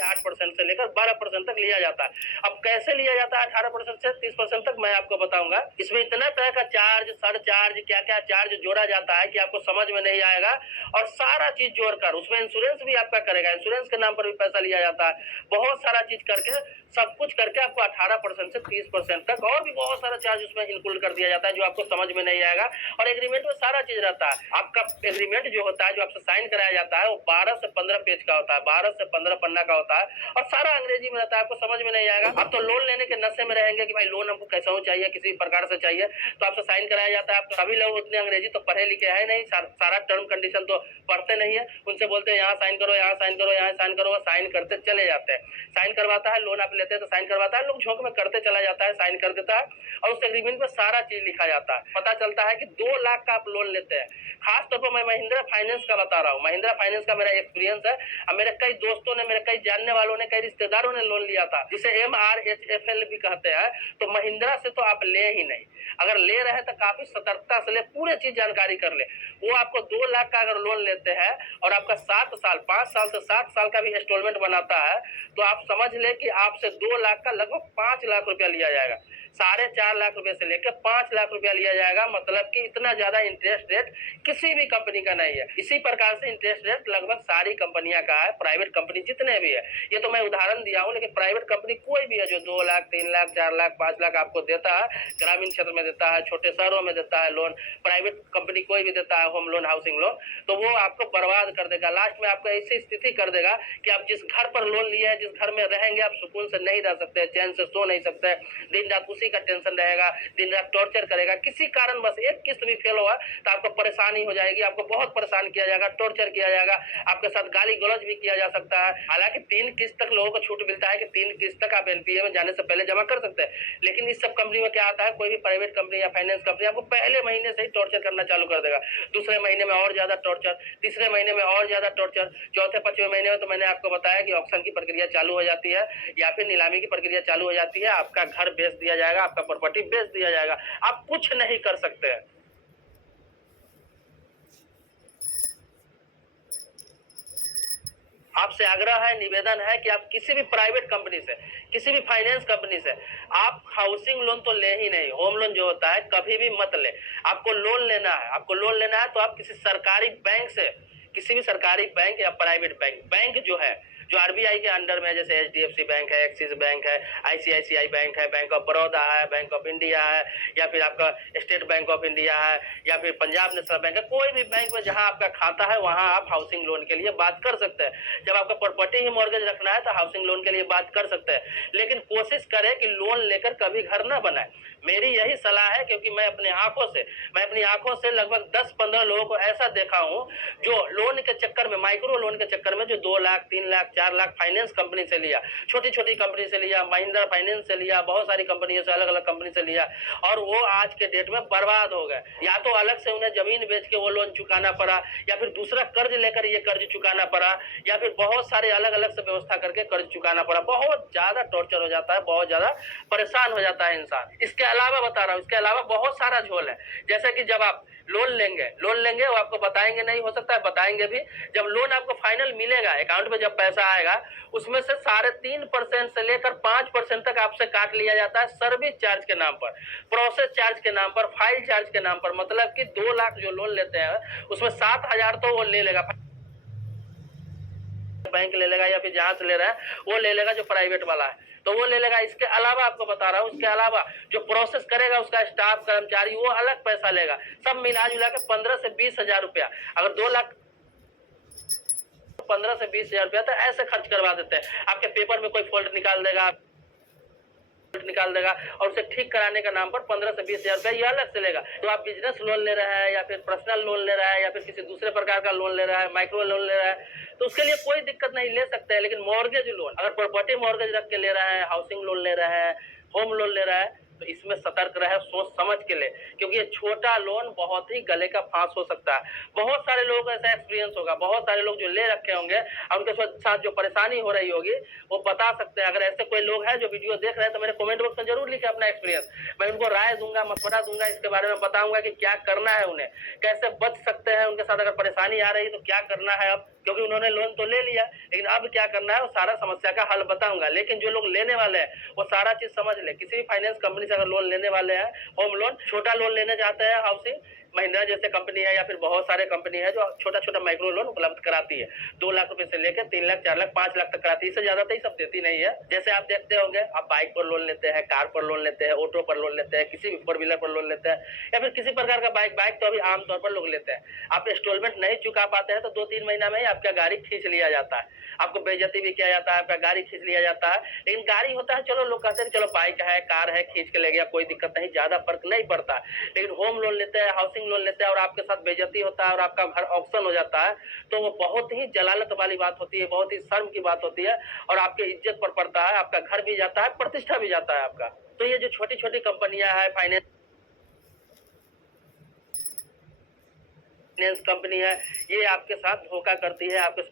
कि 8% से लेकर 12% तक लिया जाता है। अब कैसे लिया जाता है 18% से 30% तक, मैं आपको बताऊंगा। इसमें इतना तरह का चार्ज, सरचार्ज, क्या क्या चार्ज जोड़ा जाता है कि आपको समझ में नहीं आएगा। और सारा चीज जोड़कर उसमें इंश्योरेंस भी आपका करेगा, इंश्योरेंस के नाम पर भी पैसा लिया जाता है। बहुत सारा चीज करके, सब कुछ करके आपको 18% से 30% तक और भी बहुत सारा चार्ज उसमें इंक्लूड कर दिया जाता है, जो आपको समझ में नहीं आएगा। और एग्रीमेंट में सारा चीज रहता है। आपका एग्रीमेंट जो होता है, जो आपसे साइन कराया जाता है, वो 12 से 15 पेज का होता है, 12 से 15 पन्ना का होता है और सारा अंग्रेजी में रहता है, आपको समझ में नहीं आएगा। आप तो लोन लेने के नशे में रहेंगे कि भाई लोन हमको कैसा हो चाहिए, किसी प्रकार से चाहिए, तो आपसे साइन कराया जाता है। सभी लोग उतने अंग्रेजी तो पढ़े लिखे है नहीं, सारा टर्म कंडीशन तो पढ़ते नहीं है। उनसे बोलते हैं यहाँ साइन करो, यहाँ साइन करो, यहाँ साइन करो, साइन करते चले जाते हैं। साइन करवाता है, लोन आप लेते हैं तो साइन करवाता है, लोग झोंक में करते चला जाता है, साइन कर देता है और उस एग्रीमेंट में सारा चीज लिखा जाता है। पता चलता है कि 2 लाख का आप लोन लेते हैं। खास तौर पर मैं महिंद्रा फाइनेंस का बता रहा हूँ। महिंद्रा फाइनेंस का मेरा एक्सपीरियंस है। अब मेरे कई दोस्तों ने, मेरे कई जानने वालों ने, कई रिश्तेदारों ने लोन लिया था, जिसे MRHFL भी कहते हैं। तो महिंद्रा से तो आप ले ही नहीं। अगर ले रहे हैं तो काफी सतर्कता से ले, पूरी चीज जानकारी कर ले। वो आपको 2 लाख का अगर लोन लेते हैं और आपका 7 साल, 5 साल से 7 साल का भी इंस्टॉलमेंट बनाता है, तो आप समझ ले कि आपसे 2 लाख का लगभग 5 लाख रुपया लिया जाएगा। 4.5 लाख रुपए से लेकर 5 लाख रुपया लिया जाएगा। मतलब कि इतना ज्यादा इंटरेस्ट रेट किसी भी कंपनी का नहीं है। इसी प्रकार से इंटरेस्ट रेट लगभग सारी कंपनियां का है, प्राइवेट कंपनी जितने भी है। ये तो मैं उदाहरण दिया हूँ, लेकिन प्राइवेट कंपनी कोई भी है जो 2 लाख, 3 लाख, 4 लाख, 5 लाख आपको देता है, ग्रामीण क्षेत्र में देता है, छोटे शहरों में देता है लोन, प्राइवेट कंपनी कोई भी देता है होम लोन, हाउसिंग लोन, तो वो आपको बर्बाद कर देगा। लास्ट में आपको ऐसी स्थिति कर देगा कि आप जिस घर पर लोन लिए है, जिस घर में रहेंगे, आप सुकून से नहीं रह सकते, चैन से सो नहीं सकते, दिन रात उसी का टेंशन रहेगा, दिन रात टॉर्चर करेगा। किसी कारण बस एक किस्त भी फेल हुआ तो आपको परेशानी हो जाएगी, आपको बहुत परेशान किया जाएगा, टॉर्चर किया जाएगा, आपके साथ गाली गलौज भी किया जा सकता है। हालांकि 3 किस्त तक लोगों को छूट मिलता है कि 3 किस्त तक आप एनपीए में जाने से पहले जमा कर सकते हैं। लेकिन इस सब कंपनी में क्या आता है, कोई भी प्राइवेट कंपनी या फाइनेंस कंपनी आपको पहले महीने से ही टॉर्चर करना चालू कर देगा। दूसरे महीने में और ज्यादा टॉर्चर, तीसरे महीने में और ज्यादा टॉर्चर, चौथे 5वें महीने में तो मैंने आपको बताया कि ऑक्शन की प्रक्रिया चालू हो जाती है या फिर नीलामी की प्रक्रिया चालू हो जाती है। आपका घर बेच दिया जाएगा, आपका प्रॉपर्टी बेच दिया जाएगा, आप कुछ नहीं कर सकते हैं। आपसे आग्रह है, निवेदन है कि आप किसी भी प्राइवेट कंपनी से, किसी भी फाइनेंस कंपनी से आप हाउसिंग लोन तो ले ही नहीं, होम लोन जो होता है कभी भी मत ले। आपको लोन लेना है, आपको लोन लेना है तो आप किसी सरकारी बैंक से, किसी भी सरकारी बैंक या प्राइवेट बैंक, बैंक जो है जो आरबीआई के अंडर में, जैसे HDFC बैंक है, एक्सिस बैंक है, ICICI बैंक है, बैंक ऑफ बड़ौदा है, बैंक ऑफ इंडिया है, या फिर आपका स्टेट बैंक ऑफ इंडिया है, या फिर पंजाब नेशनल बैंक है, कोई भी बैंक में जहां आपका खाता है वहां आप हाउसिंग लोन के लिए बात कर सकते हैं। जब आपका प्रॉपर्टी ही मॉर्गेज रखना है तो हाउसिंग लोन के लिए बात कर सकते हैं। लेकिन कोशिश करें कि लोन लेकर कभी घर ना बनाए। मेरी यही सलाह है, क्योंकि मैं अपनी आंखों से लगभग 10-15 लोगों को ऐसा देखा हूं जो लोन के चक्कर में, माइक्रो लोन के चक्कर में, जो 2 लाख, 3 लाख, 4 लाख फाइनेंस कंपनी से लिया, छोटी छोटी कंपनी से लिया, महिंद्रा फाइनेंस से लिया, बहुत सारी कंपनियों से, अलग अलग कंपनी से लिया, और वो आज के डेट में बर्बाद हो गए। या तो अलग से उन्हें जमीन बेच के वो लोन चुकाना पड़ा, या फिर दूसरा कर्ज लेकर ये कर्ज चुकाना पड़ा, या फिर बहुत सारे अलग अलग से व्यवस्था करके कर्ज चुकाना पड़ा। बहुत ज्यादा टॉर्चर हो जाता है, बहुत ज्यादा परेशान हो जाता है इंसान। इसके अलावा बता रहा हूँ, इसके अलावा बहुत सारा झोल है। जैसे कि जब आप लोन लेंगे वो आपको बताएंगे नहीं, हो सकता है बताएंगे भी। जब लोन आपको फाइनल मिलेगा, अकाउंट में जब पैसा आएगा, उसमें से 3.5% से लेकर 5% तक आपसे काट लिया जाता है सर्विस चार्ज के नाम पर, प्रोसेस चार्ज के नाम पर, फाइल चार्ज के नाम पर। मतलब कि 2 लाख जो लोन लेते हैं उसमें 7,000 तो वो ले लेगा, बैंक ले लेगा, या फिर जहां से ले रहा है वो ले लेगा, जो प्राइवेट वाला है तो वो ले लेगा। इसके अलावा आपको बता रहा हूँ, इसके अलावा जो प्रोसेस करेगा उसका स्टाफ, कर्मचारी, वो अलग पैसा लेगा। सब मिला जुला के 15 से 20 हजार रुपया। अगर 2 लाख 15 से 20 हजार रुपया तो ऐसे खर्च करवा देते हैं। आपके पेपर में कोई फॉल्ट निकाल देगा और उसे ठीक कराने का नाम पर 15 से 20 हजार रुपया ये अलग से लेगा। तो आप बिजनेस लोन ले रहा है, या फिर पर्सनल लोन ले रहा है, या फिर किसी दूसरे प्रकार का लोन ले रहा है, माइक्रो लोन ले रहा है, तो उसके लिए कोई दिक्कत नहीं, ले सकते हैं। लेकिन मॉर्गेज लोन, अगर प्रॉपर्टी मॉर्गेज रख के ले रहा है, हाउसिंग लोन ले रहा है, होम लोन ले रहा है, तो इसमें सतर्क रहे, सोच समझ के ले, क्योंकि ये छोटा लोन बहुत ही गले का फांस हो सकता है। बहुत सारे लोगों का ऐसा एक्सपीरियंस होगा, बहुत सारे लोग जो ले रखे होंगे और उनके साथ जो परेशानी हो रही होगी वो बता सकते हैं। अगर ऐसे कोई लोग हैं जो वीडियो देख रहे हैं तो मेरे कमेंट बॉक्स में जरूर लिखे अपना एक्सपीरियंस। मैं उनको राय दूंगा, मशवरा दूंगा, इसके बारे में बताऊंगा कि क्या करना है, उन्हें कैसे बच सकते हैं, उनके साथ अगर परेशानी आ रही है तो क्या करना है अब क्योंकि उन्होंने लोन तो ले लिया, लेकिन अब क्या करना है वो सारा समस्या का हल बताऊंगा। लेकिन जो लोग लेने वाले हैं वो सारा चीज समझ ले। किसी भी फाइनेंस कंपनी से अगर लोन लेने वाले हैं, होम लोन, छोटा लोन लेने जाते हैं, हाउसिंग महिंद्रा जैसे कंपनी है या फिर बहुत सारे कंपनी है जो छोटा छोटा माइक्रो लोन उपलब्ध कराती है, 2 लाख रुपए से लेकर 3 लाख, 4 लाख, 5 लाख तक कराती है। इससे ज्यादा तो ये सब देती नहीं है। जैसे आप देखते होंगे, आप बाइक पर लोन लेते हैं, कार पर लोन लेते हैं, ऑटो पर लोन लेते हैं, किसी भी 4 व्हीलर पर लोन लेते हैं, या फिर किसी प्रकार का बाइक तो अभी आमतौर पर लोग लेते हैं। आप इंस्टॉलमेंट नहीं चुका पाते हैं तो 2-3 महीना में ही आपका गाड़ी खींच लिया जाता है, आपको बेइज्जती भी किया जाता है, आपका गाड़ी खींच लिया जाता है। लेकिन गाड़ी होता है, चलो लोग कहते हैं चलो बाइक है, कार है, खींच के ले गया, कोई दिक्कत नहीं, ज्यादा फर्क नहीं पड़ता। लेकिन होम लोन लेते हैं, हाउसिंग लोन लेते हैं और आपके साथ बेइज्जती होता है और आपका घर ऑप्शन हो जाता है, तो वो बहुत ही जलालत वाली बात होती है, बहुत ही शर्म की बात होती है और आपके इज्जत पर पड़ता है, आपका घर भी जाता है, प्रतिष्ठा भी जाता है आपका। तो ये जो छोटी छोटी कंपनियां है, फाइनेंस कंपनी है, ये आपके साथ धोखा करती है, आपके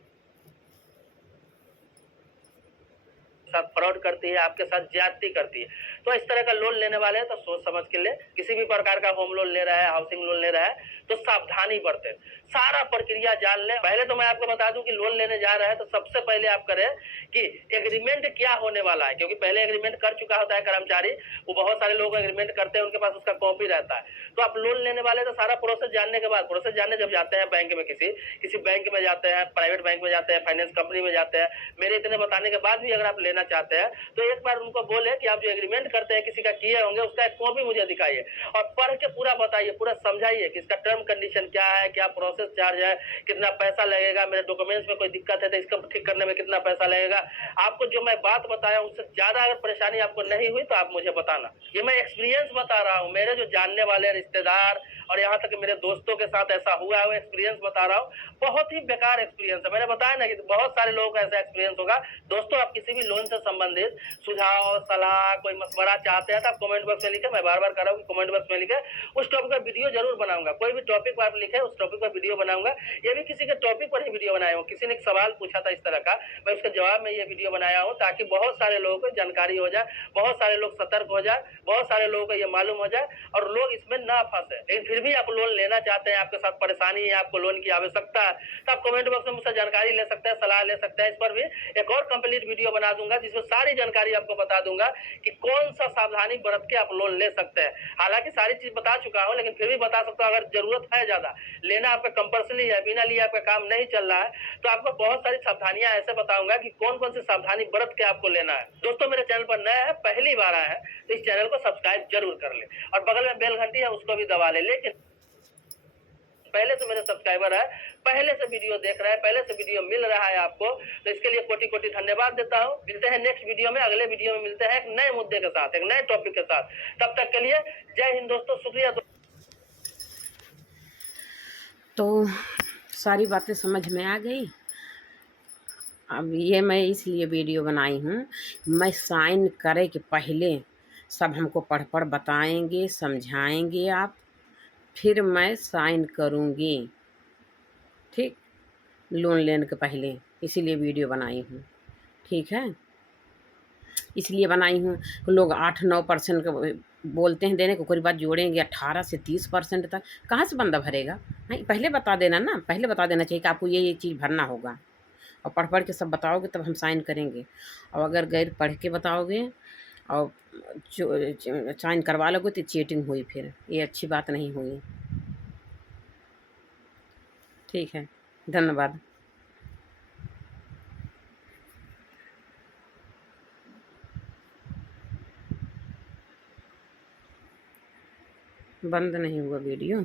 साथ फ्रॉड करती है, आपके साथ ज्यादती करती है। तो इस तरह का लोन लेने वाले हैं तो सोच समझ के ले। किसी भी प्रकार का होम लोन ले रहा है, हाउसिंग लोन ले रहा है तो सावधानी बरतें, सारा प्रक्रिया जान लें। पहले तो मैं आपको बता दूं कि लोन लेने जा रहे हैं तो सबसे पहले आप करें कि एग्रीमेंट क्या होने वाला है, क्योंकि पहले एग्रीमेंट कर चुका होता है कर्मचारी, वो बहुत सारे लोग एग्रीमेंट करते हैं, उनके पास उसका कॉपी रहता है। तो आप लोन लेने वाले तो सारा प्रोसेस जानने के बाद, प्रोसेस जानने जब जाते हैं बैंक में, किसी बैंक में जाते हैं, प्राइवेट बैंक में जाते हैं, फाइनेंस कंपनी में जाते हैं, मेरे इतने बताने के बाद भी अगर आप लेना चाहते हैं तो एक बार उनको बोले कि आप जो एग्रीमेंट करते हैं किसी का किए होंगे, उसका एक कॉपी मुझे दिखाइए और पढ़ के पूरा बताइए, पूरा समझाइए कि इसका टर्म कंडीशन क्या है, क्या प्रोसेस चार्ज है, कितना पैसा लगेगा, मेरे डॉक्यूमेंट्स में कोई दिक्कत है तो इसको ठीक करने में कितना पैसा लगेगा। आपको जो मैं बात बताया उससे ज्यादा अगर परेशानी आपको नहीं हुई तो आप मुझे बताना। ये मैं एक्सपीरियंस बता रहा हूँ, मेरे जो जानने वाले रिश्तेदार और यहाँ तक मेरे दोस्तों के साथ ऐसा हुआ है, वो एक्सपीरियंस बता रहा हूँ। बहुत ही बेकार एक्सपीरियंस है, मैंने बताया ना कि बहुत सारे लोगों का ऐसा एक्सपीरियंस होगा। दोस्तों, आप किसी भी लोन से संबंधित सुझाव, सलाह, कोई मशवरा चाहते हैं तो आप कमेंट बॉक्स में लिखे। मैं बार बार कर रहा हूँ कि कमेंट बॉक्स में लिखे, उस टॉपिक पर वीडियो जरूर बनाऊंगा। कोई भी टॉपिक पर आप लिखे, उस टॉपिक पर वीडियो बनाऊंगा। ये भी किसी के टॉपिक पर ही वीडियो बनाया हूँ, किसी ने एक सवाल पूछा था इस तरह का, मैं उसके जवाब में ये वीडियो बनाया हूँ ताकि बहुत सारे लोगों को जानकारी हो जाए, बहुत सारे लोग सतर्क हो जाए, बहुत सारे लोगों को ये मालूम हो जाए और लोग इसमें ना फंसे। लेकिन फिर भी आप लोन लेना चाहते हैं, आपके साथ परेशानी है, आपको लोन की आवश्यकता है, तो आप कमेंट बॉक्स में मुझसे जानकारी ले सकते हैं, सलाह ले सकते हैं। इस पर भी एक और कंप्लीट वीडियो बना दूंगा जिसमें सारी जानकारी आपको बता दूंगा कि कौन सा सावधानी बरत के आप लोन ले सकते हैं। हालांकि सारी चीज बता चुका हूं, लेकिन फिर भी बता सकता हूं, अगर जरूरत है ज्यादा लेना आपका कंपल्सरी है, बिना लिए आपका काम नहीं चल रहा है, तो आपको बहुत सारी सावधानियां ऐसे बताऊंगा कि कौन कौन सी सावधानी बरत के आपको लेना है। दोस्तों, मेरे चैनल पर नया है, पहली बार आया है तो इस चैनल को सब्सक्राइब जरूर कर ले और बगल में बेल घंटी है उसको भी दबा ले। लेकिन पहले से मेरे सब्सक्राइबर है, पहले से वीडियो देख रहा है, पहले से वीडियो मिल रहा है आपको, तो इसके लिए कोटि कोटि धन्यवाद देता हूं। मिलते हैं नेक्स्ट वीडियो में, अगले वीडियो में मिलते हैं एक नए मुद्दे के साथ, एक नए टॉपिक के साथ। तब तक के लिए जय हिंद दोस्तों, शुक्रिया। तो सारी बातें समझ में आ गई। अब ये मैं इसलिए वीडियो बनाई हूँ, मैं साइन करे के पहले सब हमको पढ़ पढ़ बताएंगे, समझाएंगे आप, फिर मैं साइन करूँगी, ठीक, लोन लेने के पहले। इसीलिए वीडियो बनाई हूँ, ठीक है। इसलिए बनाई हूँ, लोग 8-9% का बोलते हैं देने को, कोई बात जोड़ेंगे 18 से 30% तक, कहाँ से बंदा भरेगा? नहीं, पहले बता देना ना, पहले बता देना चाहिए कि आपको ये चीज़ भरना होगा, और पढ़ पढ़ के सब बताओगे तब हम साइन करेंगे। और अगर गैर पढ़ के बताओगे और साइन करवा लोगे तो चीटिंग हुई, फिर ये अच्छी बात नहीं हुई। ठीक है, धन्यवाद। बंद नहीं हुआ वीडियो।